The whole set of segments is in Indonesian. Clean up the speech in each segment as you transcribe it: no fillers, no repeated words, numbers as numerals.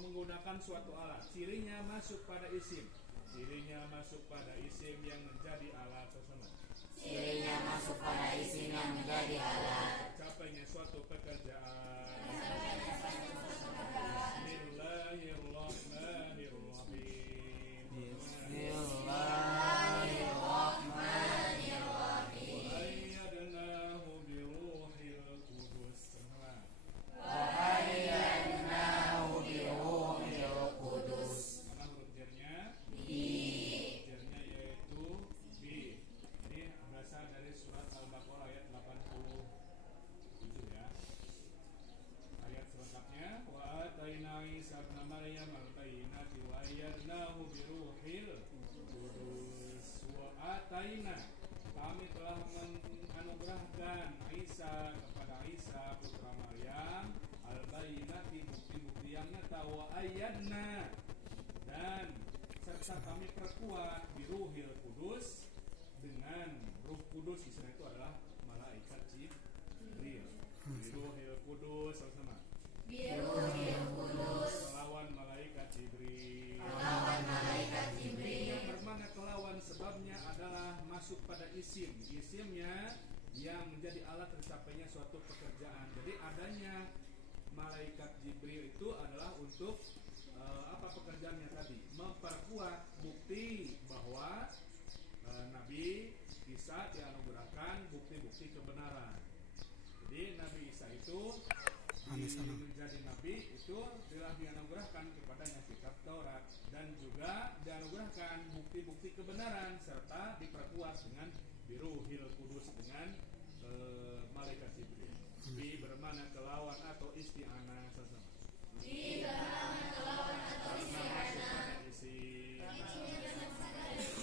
menggunakan suatu alat. Cirinya masuk pada isim. Cirinya masuk pada isim yang menjadi alat tersebut. Cirinya masuk pada isim yang menjadi alat. Tercapainya suatu pekerjaan. Bismillahirrahmanirrahim. Bismillahirrahmanirrahim. Ayyadnahu biruhil qudus. Ayyadnahu biruhil qudus. Mana huruf jarnya? Bi. Jarnya yaitu bi. Ini berasal dari surat Al-Baqarah ayat 87 ya. Ayat selengkapnya, wa ataina Isa ibn Maryam al-bayyinati wa ayyadnahu biruhil qudus. Wa ataina, kami telah menganugerahkan Isa kepada Isa putra Maryam al-bayyinati, bukti-bukti yang nyata, wa ayyadna, dan serta kami perkuat biruhil qudus, dengan Ruh Kudus. Di sana itu adalah malaikat Jibril. Biruhil Kudus sama-sama. Biruhil qudus. Kelawan malaikat Jibril. Kelawan malaikat Jibril. Yang bermakna kelawan sebabnya adalah masuk pada isim. Isimnya yang menjadi alat tercapainya suatu pekerjaan. Jadi adanya malaikat Jibril itu adalah untuk apa pekerjaannya tadi? Memperkuat bukti bahwa Nabi Isa dianugerahkan bukti-bukti kebenaran. Jadi Nabi Isa itu menjadi Nabi itu telah dianugerahkan kepadanya kitab Taurat, dan juga dianugerahkan bukti-bukti kebenaran serta diperkuat dengan biruhil kudus, dengan malaikat Jibril. Bi bermakna kelawan atau isti'anah sesama. Bi bermakna kelawan atau isti'anah.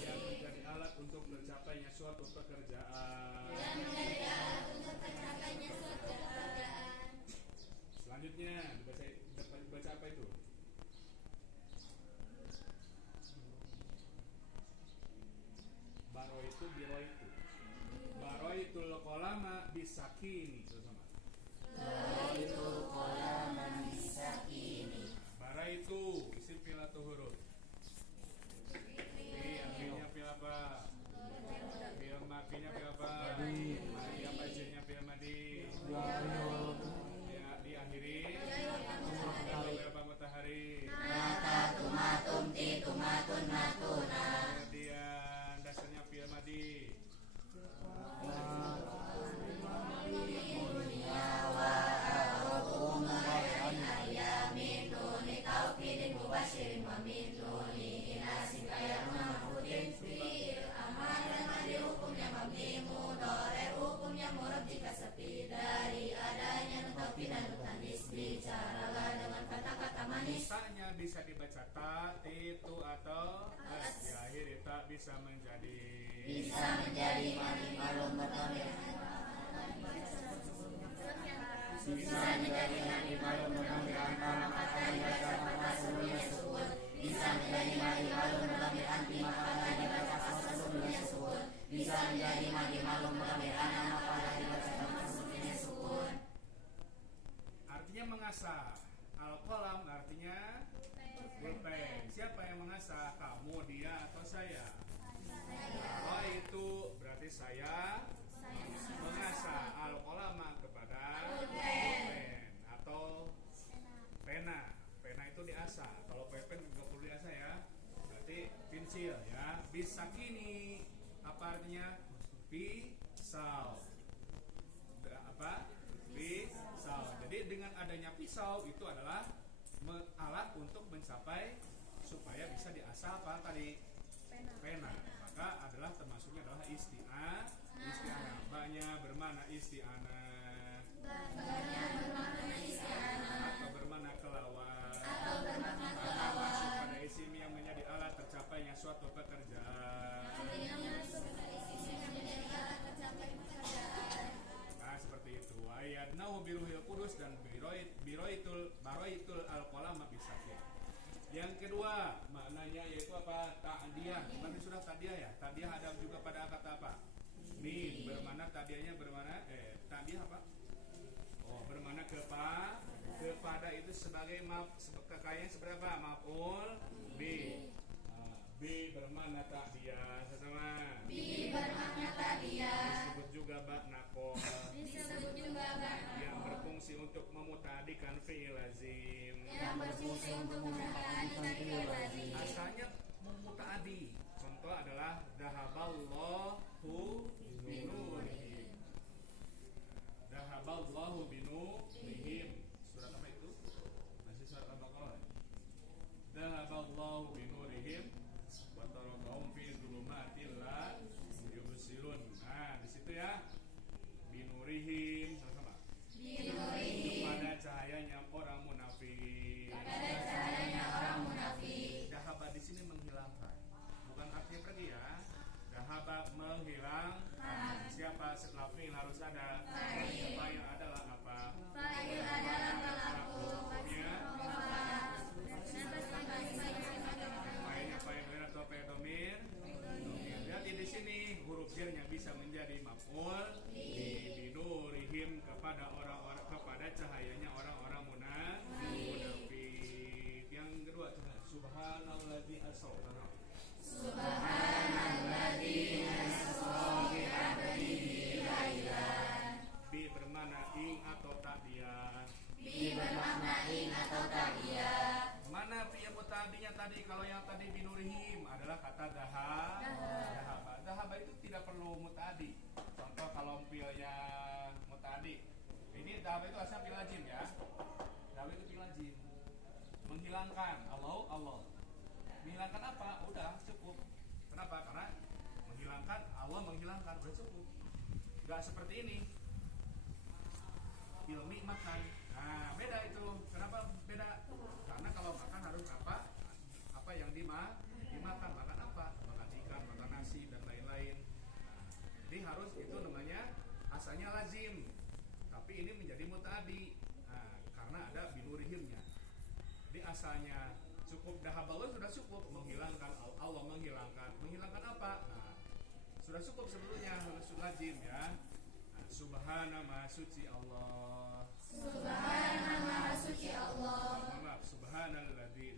Yang menjadi alat untuk tercapainya suatu pekerjaan. Selanjutnya dibaca apa itu? Baroitu biroitu. Baroitul kolama bisakini sama. Baroitul kolama bisakini. Baraitu isim fil atau huruf? Akhirnya fil apa? Fil makinya fil apa? Apa isimnya fil madi? Diakhiri berapa matahari? Mata tumatum ti tumatun natuna. Kemudian dasarnya fil madi. Nyawa arokum ayamin ayamin nuni taufidin mubashirin wa min nuni inasin kaya mahfudin fi'il amar dan madi hukumnya mabni mudore hukumnya murab jika sepi dari adanya taufid dan tanis. Bicaralah dengan kata-kata manis. Taknya bisa dibaca ta, itu atau as. Di akhir tak bisa menjadi mani malum berkabeh. Bisa menjadi mani malum berkabeh antara kata dibaca kata sebelumnya sukun. Bisa menjadi mani malum berkabeh anti maka dibaca kata sebelumnya sukun. Bisa menjadi mani malum berkabeh ana maka dibaca kata sebelumnya sukun. Artinya mengasah. Al-qalam artinya pulpen. Siapa yang mengasah? Kamu, dia, atau saya? Oh itu berarti saya mengasah al-qalama kepada pulpen atau pena. Pena itu diasah. Kalau pulpen juga perlu diasah ya. Berarti pensil ya. Bisakini apa artinya? Pisau. Apa? Pisau. Jadi dengan adanya pisau itu adalah alat untuk mencapai supaya bisa diasah apa tadi? Pena. Maka adalah termasuknya adalah isti'anah. Banyak bermana isti'anah. Atau bermana kelawan. Masuk pada isim yang menjadi alat tercapainya suatu pekerjaan. Nah seperti itu. Ayatnahu biruhil kudus dan baroitul al-qalama bisakir. Yang kedua maknanya yaitu apa? Ta'diyah. Kemarin sudah ta'diyah ya. Ta'diyah ada juga pada kata apa? Min. Bermana ta'diyahnya bermana ta'diyah apa? Oh bermana kepada itu sebagai kekayaan seberapa? Maf'ul bi. Bi bermakna ta'diyah sama. Bi bermakna ta'diyah. Disebut juga ba naqoh. Disebut juga ba Yang berfungsi untuk memuta'adikan fi'il lazim. yang berfungsi untuk memuta'adikan fi'il lazim. Asalnya memuta'adi. Contoh adalah dahaballahu binurihim. Dahaballahu binurihim. Surat apa itu? Masih surat Al-Baqarah. Dahaballahu binurihim wa tarakahum fi dhulumatin la yubsirun. Nah, di situ ya. Binurihim sama-sama. Binurihim Kepada cahayanya orang munafik. pada cahayanya orang munafik. Dahaba di sini menghilangkan. Bukan artinya pergi ya. Dahaba menghilang. Siapa setelah fi'il harus ada. Siapa yang adalah apa? Fa'il adalah pelaku. Hukumnya Fa'il fa'ilnya fa'il ghair atau fa'il dhamir. Jadi di sini huruf jernya bisa menjadi maf'ul binurihim kepada orang-orang, kepada cahayanya orang-orang munafik. Yang kedua subhanalladzi asra. Subhanalladzi asra bi 'abdihi lailan. Bi bermakna ing atau ta'diyah. Bi bermakna ing atau ta'diyah. Mana fi'il muta'addinya tadi? Kalau yang tadi binurihim adalah kata dahaba. Dahaba itu tidak perlu muta'addi. Contoh kalau fi'ilnya muta'addi. Ini dahaba itu asal fi'il lazim ya. Dahaba itu fi'il lazim. Menghilangkan. Allah. Menghilangkan apa? Udah cukup. Kenapa? Karena menghilangkan, Allah menghilangkan udah cukup. Gak seperti ini. Ilmi makan. Nah, beda itu. Kenapa beda? Karena kalau makan harus apa? Apa yang dimakan? Makan apa? Makan ikan, makan nasi dan lain-lain. Nah, jadi harus itu namanya asalnya lazim. Tapi ini menjadi muta'addi. Nah, karena ada binurihimnya. Jadi asalnya cukup dahaballah sudah cukup menghilangkan, Allah menghilangkan apa? Nah, sudah cukup sebelumnya harus lazim ya. Nah, subhana ma suci Allah. Subhana maha suci Allah. Maaf, subhanalladzi.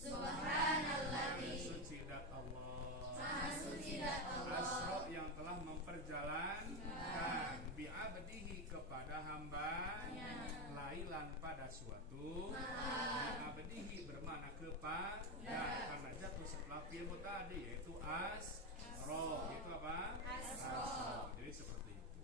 Subhanalladzi Suci dat Allah. maha suci dat Allah. Asra yang telah memperjalankan bi'abdihi kepada hambanya lailan pada suatu bi'abdihi bermakna kepada karena jatuh setelah fi'il tadi yaitu asra. Itu apa? Asra. Jadi seperti itu.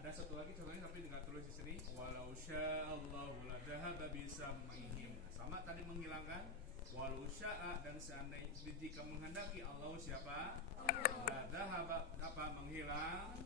Ada satu lagi contohnya tapi nggak tulis di sini. Walau sya'allahu la dhahaba bisam'ihim. Sama tadi menghilangkan. Walau sya'a dan seandainya jika menghendaki Allah siapa? La dhahaba apa menghilang